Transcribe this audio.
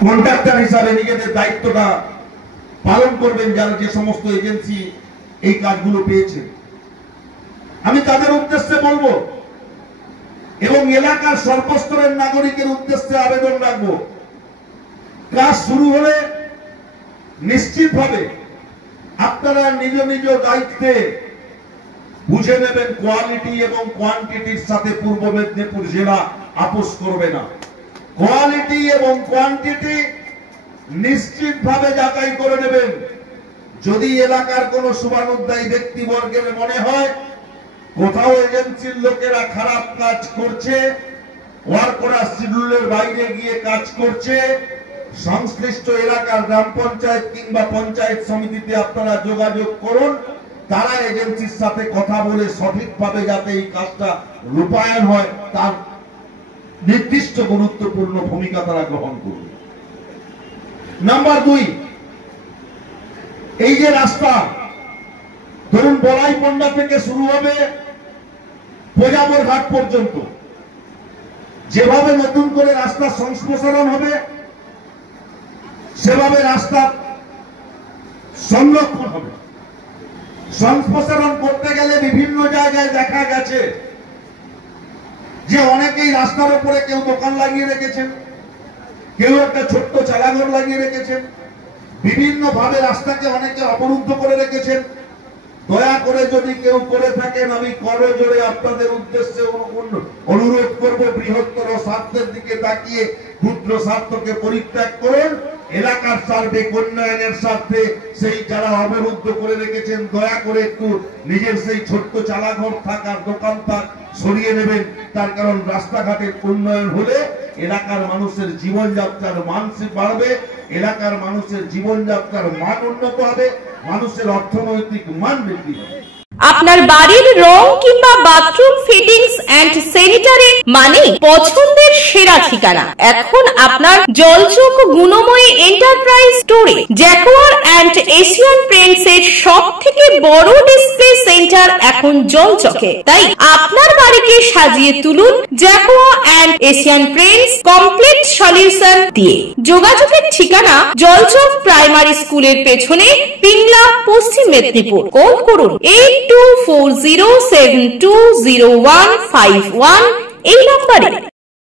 Contractor হিসাবে নিজেদের দায়িত্বটা পালন করবেন যারা যে সমস্ত এজেন্সি এই কাজগুলো পেয়েছে। আমি তাদের উদ্দেশ্যে বলবো এবং এলাকার সর্বস্তরের নাগরিকের উদ্দেশ্যে আবেদন রাখবো, কাজ শুরু হলে নিশ্চিতভাবে আপনারা নিজ নিজ দায়িত্বে বুঝে নেবেন কোয়ালিটি এবং কোয়ান্টিটির সাথে পূর্ব মেদিনীপুর জেলা আপোষ করবে না। কোয়ালিটি এবং কোয়ান্টিটি নিশ্চিতভাবে যাচাই করে নেবেন। যদি এলাকার কোন শুভানুদ্দায়ী ব্যক্তিবর্গের মনে হয় কোথাও এজেন্সির লোকেরা খারাপ কাজ করছে, ওয়ার্করা শিডিউলের বাইরে গিয়ে কাজ করছে, সংশ্লিষ্ট এলাকার গ্রাম পঞ্চায়েত কিংবা পঞ্চায়েত সমিতিতে আপনারা যোগাযোগ করুন। তারা এজেন্সির সাথে কথা বলে সঠিকভাবে যাতে এই কাজটা রূপায়ণ হয় তার নির্দিষ্ট গুরুত্বপূর্ণ ভূমিকা তারা গ্রহণ করবে। নাম্বার 2, এই যে রাস্তা ধরুন বলাইপন্ডা থেকে শুরু হবে প্রজাপুর ঘাট পর্যন্ত, যেভাবে নতুন করে রাস্তা সংস্পসারণ হবে সেভাবে রাস্তা সংরক্ষণ হবে। সংস্পসারণ করতে গেলে বিভিন্ন জায়গায় দেখা গেছে যে অনেকেই রাস্তার উপরে কেউ দোকান লাগিয়ে রেখেছেন, কেউ একটা ছোট্ট চালাঘর লাগিয়ে রেখেছেন, বিভিন্ন ভাবে রাস্তাকে অনেকে অবরুদ্ধ করে রেখেছেন। দয়া করে যদি কেউ করে থাকেন আমি করজোড়ে আপনাদের উদ্দেশ্যে অনুরোধ করব, বৃহত্তর স্বার্থের দিকে তাকিয়ে ক্ষুদ্র স্বার্থকে পরিত্যাগ করুন। এলাকার সার্বিক উন্নয়নের স্বার্থে সেই যারা অবরুদ্ধ করে রেখেছেন দয়া করে একটু নিজের সেই ছোট্ট চালাঘর থাকার দোকান থাক সরিয়ে নেবেন। তার কারণ রাস্তাঘাটের উন্নয়ন হলে এলাকার মানুষের জীবনযাত্রার মান বাড়বে, এলাকার মানুষের জীবনযাত্রার মান উন্নত হবে, মানুষের অর্থনৈতিক মান বৃদ্ধি হবে। আপনার বাড়ির রং কিংবা বাথরুম ফিটিংস এন্ড স্যানিটারি মানে পছন্দের সেরা ঠিকানা এখন আপনার জলচক গুণময়ী এন্টারপ্রাইজ স্টোরে। জ্যাকোয়ার এন্ড এশিয়ান পেইন্টস এর সবথেকে বড় ডিসপ্লে সেন্টার এখন জলচকে, তাই আপনার বাড়িকে সাজিয়ে তুলুন Jaquar and Asian Paints complete solution দিয়ে। যোগাযোগের ঠিকানা জলচক প্রাইমারি স্কুলের পেছনে, পিংলা, পশ্চিম মেদিনীপুর। কল করুন 8240720151 এই নম্বরে।